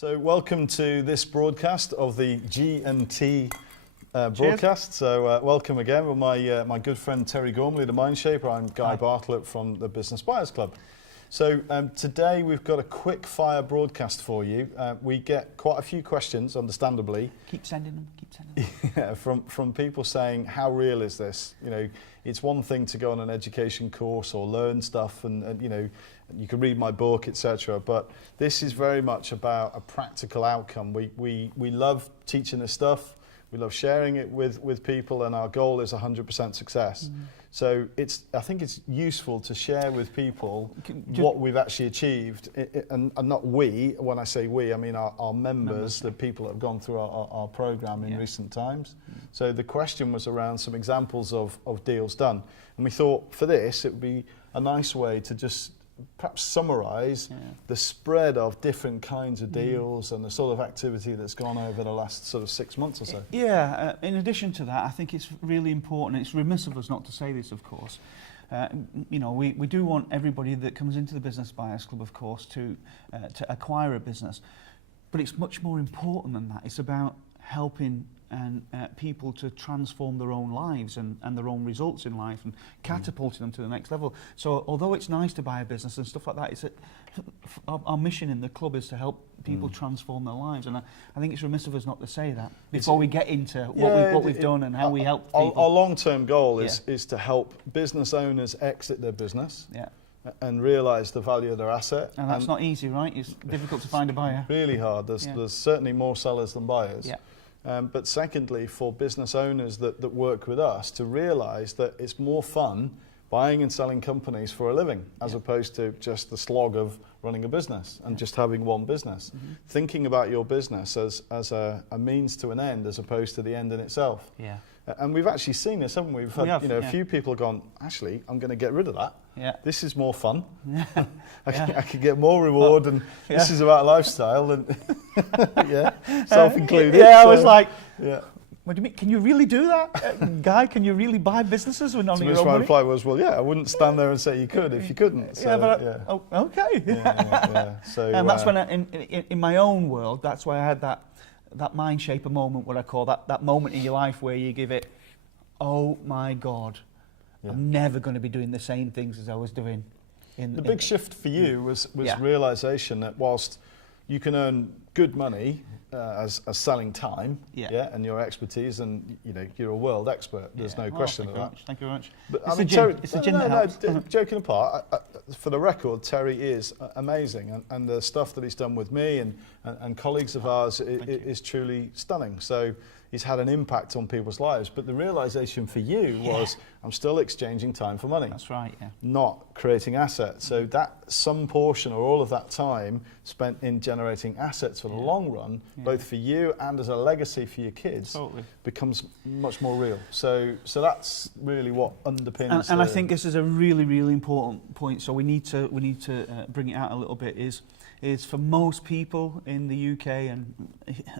So welcome to this broadcast of the G&T broadcast. So welcome again with my good friend Terry Gormley, the Mindshaper. I'm Guy Bartlett from the Business Buyers Club. So today we've got a quick fire broadcast for you. We get quite a few questions, understandably. Keep sending them, yeah, from people saying, how real is this? You know, it's one thing to go on an education course or learn stuff and you know, you can read my book, etc. But this is very much about a practical outcome. We love teaching this stuff. We love sharing it with people, and our goal is 100% success. Mm-hmm. So I think it's useful to share with people what we've actually achieved, and not we. When I say we, I mean our members, the people that have gone through our program in recent times. Mm-hmm. So the question was around some examples of deals done, and we thought for this it would be a nice way to just perhaps summarise the spread of different kinds of deals and the sort of activity that's gone over the last sort of 6 months or so. Yeah, in addition to that, I think it's really important, it's remiss of us not to say this, of course. You know, we do want everybody that comes into the Business Buyers Club, of course, to acquire a business. But it's much more important than that. It's about helping people to transform their own lives and their own results in life and catapulting them to the next level. So although it's nice to buy a business and stuff like that, our mission in the club is to help people transform their lives, and I think it's remiss of us not to say that before we get into what we've done and how we help people. Our long-term goal is to help business owners exit their business and realise the value of their asset. And that's not easy, right? It's difficult to find a buyer. Really hard. There's certainly more sellers than buyers. Yeah. But secondly, for business owners that work with us to realise that it's more fun buying and selling companies for a living as opposed to just the slog of running a business and just having one business. Mm-hmm. Thinking about your business as a means to an end as opposed to the end in itself. Yeah. And we've actually seen this, haven't we? We've had a few people gone, actually, I'm going to get rid of that. Yeah. This is more fun. I can get more reward, and this is about lifestyle, and self-included. I was like, what do you mean? Can you really do that, Guy? Can you really buy businesses with none of your own money? My reply was, well, I wouldn't stand there and say you could if you couldn't. So, okay. So, and that's when, in my own world, that's why I had that Mindshaper moment, what I call that moment in your life where you give it, oh my God, I'm never going to be doing the same things as I was doing. The big shift for you was realisation that whilst you can earn good money as selling time, and your expertise, and you're a world expert. There's no question of that. Thank you very much. But it's the gin that helps. Joking apart, for the record, Terry is amazing, and the stuff that he's done with me and colleagues of ours is truly stunning. So he's had an impact on people's lives. But the realisation for you was, I'm still exchanging time for money. That's right, not creating assets. So that some portion or all of that time spent in generating assets for the long run, both for you and as a legacy for your kids, becomes much more real. So that's really what underpins. And I think this is a really, really important point. So we need to bring it out a little bit. Is for most people in the UK and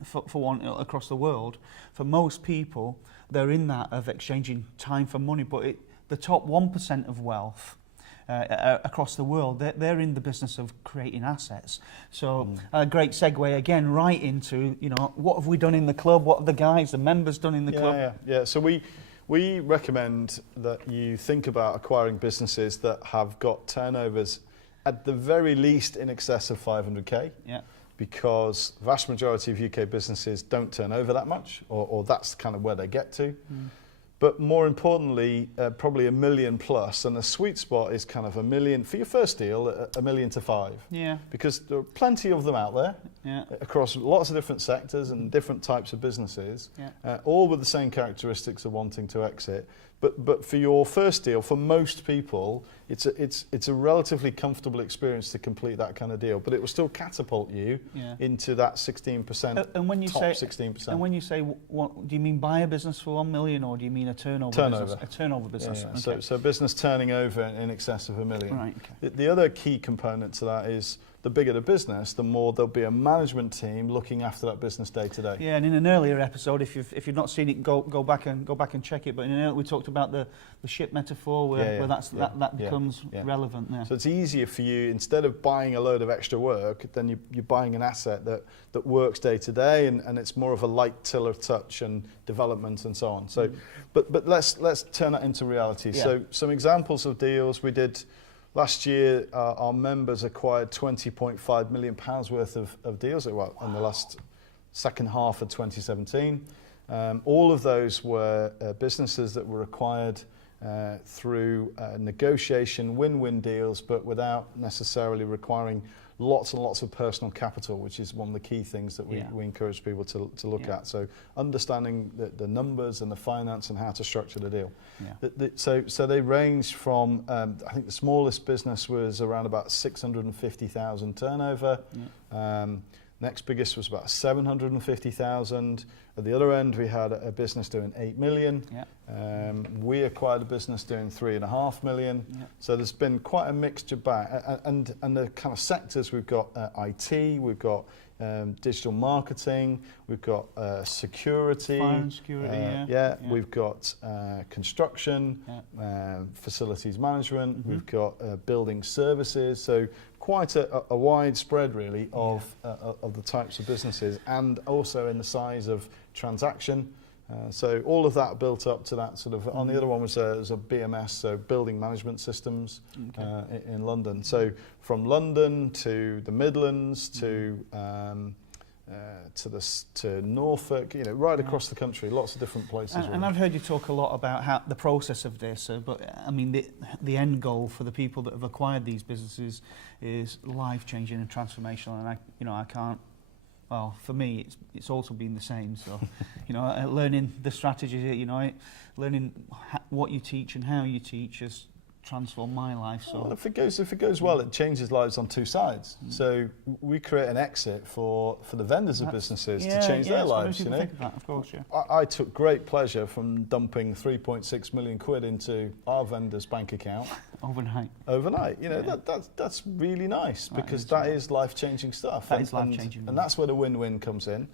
for one across the world, for most people, they're in that of exchanging time for money. But the top 1% of wealth across the world, they're in the business of creating assets. So a great segue again right into, what have we done in the club? What have the members done in the club? Yeah. So we recommend that you think about acquiring businesses that have got turnovers at the very least in excess of 500k, because the vast majority of UK businesses don't turn over that much, or that's kind of where they get to. But more importantly, probably $1 million plus, and the sweet spot is kind of $1 million for your first deal, $1 million to $5 million. Yeah. Because there are plenty of them out there, across lots of different sectors and different types of businesses, all with the same characteristics of wanting to exit. But for your first deal, for most people, it's a relatively comfortable experience to complete that kind of deal. But it will still catapult you into that 16%. And when you top say 16%. And when you say, what, do you mean buy a business for 1 million, or do you mean a turnover business? A turnover business. Okay. So business turning over in excess of $1 million. Right. Okay. The other key component to that is the bigger the business, the more there'll be a management team looking after that business day to day. Yeah, and in an earlier episode, if you've not seen it, go back and check it. But we talked about the ship metaphor where that becomes relevant now. So it's easier for you, instead of buying a load of extra work, then you're buying an asset that works day to day, and it's more of a light tiller touch and development and so on. So, but let's turn that into reality. Yeah. So some examples of deals we did. Last year, our members acquired £20.5 million worth of deals in the last second half of 2017. All of those were businesses that were acquired through negotiation, win-win deals, but without necessarily requiring lots and lots of personal capital, which is one of the key things that we encourage people to look at. So understanding the numbers and the finance and how to structure the deal. Yeah. So they range from, I think the smallest business was around about 650,000 turnover. Yeah. Next biggest was about 750,000. At the other end, we had a business doing 8 million. Yeah. We acquired a business doing 3.5 million. Yeah. So there's been quite a mixture back. And the kind of sectors, we've got IT, we've got digital marketing, we've got security. Fire and security, We've got construction, facilities management, we've got building services. So quite a wide spread really of the types of businesses, and also in the size of transaction. So all of that built up to that sort of, on the other one was a BMS, so building management systems, in London. So from London to the Midlands to Norfolk, right across the country, lots of different places. And I've heard you talk a lot about how the process of this, but I mean the end goal for the people that have acquired these businesses is life-changing and transformational, and I can't. Well, for me, it's also been the same. So, learning the strategies, learning what you teach and how you teach has transformed my life. So, well, if it goes well, it changes lives on two sides. So we create an exit for the vendors of businesses to change their lives. Think of that, of course, yeah. I took great pleasure from dumping 3.6 million quid into our vendor's bank account overnight. That's really nice, because that is life-changing stuff. That is life-changing, and that's where the win-win comes in.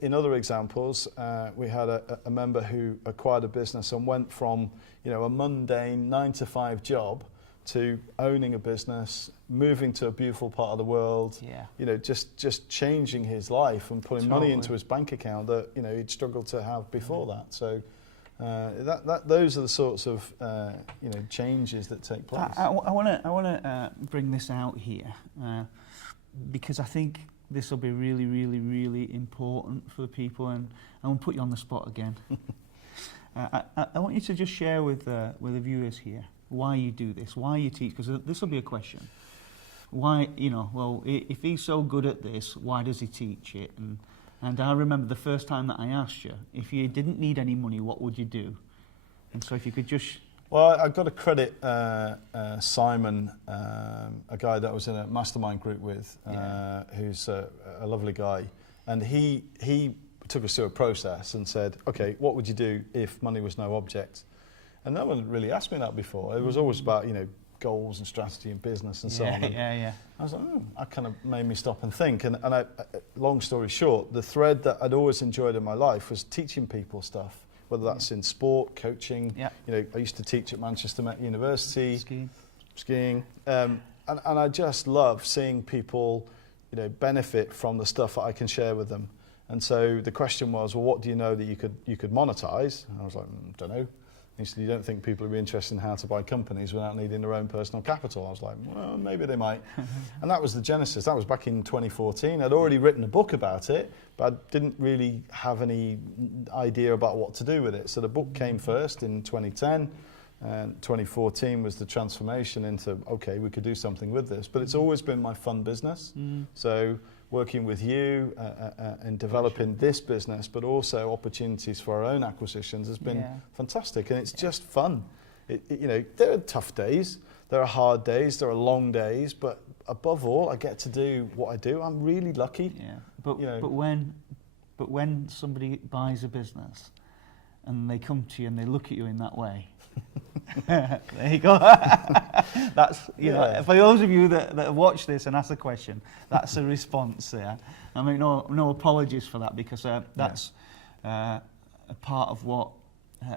In other examples, we had a member who acquired a business and went from a mundane 9-to-5 job to owning a business, moving to a beautiful part of the world. Just changing his life and putting money into his bank account that he'd struggled to have before that. So those are the sorts of changes that take place. I want to bring this out here because I think this will be really, really, really important for the people, and I want to put you on the spot again. I want you to just share with the viewers here why you do this, why you teach, because this will be a question. Why, if he's so good at this, why does he teach it? And I remember the first time that I asked you, if you didn't need any money, what would you do? And so if you could just... Well, I've got to credit Simon, a guy that I was in a mastermind group with, who's a lovely guy. And he took us through a process and said, okay, what would you do if money was no object? And no one really asked me that before. It was always about, goals and strategy and business and so on. And I was like, that kind of made me stop and think. And I, long story short, the thread that I'd always enjoyed in my life was teaching people stuff, whether that's in sport, coaching. I used to teach at Manchester Met University, skiing. And I just love seeing people, benefit from the stuff that I can share with them. And so the question was, well, what do you know that you could monetize? And I was like, don't know. He said, you don't think people would be interested in how to buy companies without needing their own personal capital? I was like, well, maybe they might. And that was the genesis. That was back in 2014. I'd already written a book about it, but I didn't really have any idea about what to do with it. So the book came first in 2010. And 2014 was the transformation into, okay, we could do something with this. But it's always been my fun business. So working with you and developing this business, but also opportunities for our own acquisitions has been fantastic. And it's just fun. There are tough days, there are hard days, there are long days, but above all, I get to do what I do. I'm really lucky. But when somebody buys a business and they come to you and they look at you in that way, There you go. That's, you know, for those of you that have watched this and asked the question, that's a response there. I mean, no apologies for that, because that's a part of what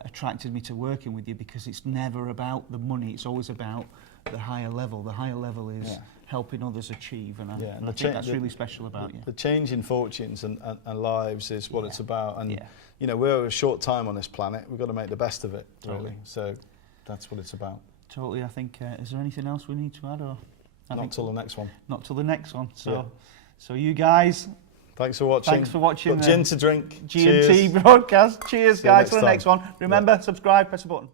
attracted me to working with you, because it's never about the money, it's always about the higher level. The higher level is helping others achieve, and I think that's really special about you. The change in fortunes and lives is what it's about, and you know, we're a short time on this planet, we've got to make the best of it, really. So that's what it's about. Totally. I think, is there anything else we need to add? Or not till the next one. Not till the next one. So, so you guys, thanks for watching. Thanks for watching. Got gin to drink. G&T broadcast. Cheers, guys, for the next one. Remember, subscribe, press the button.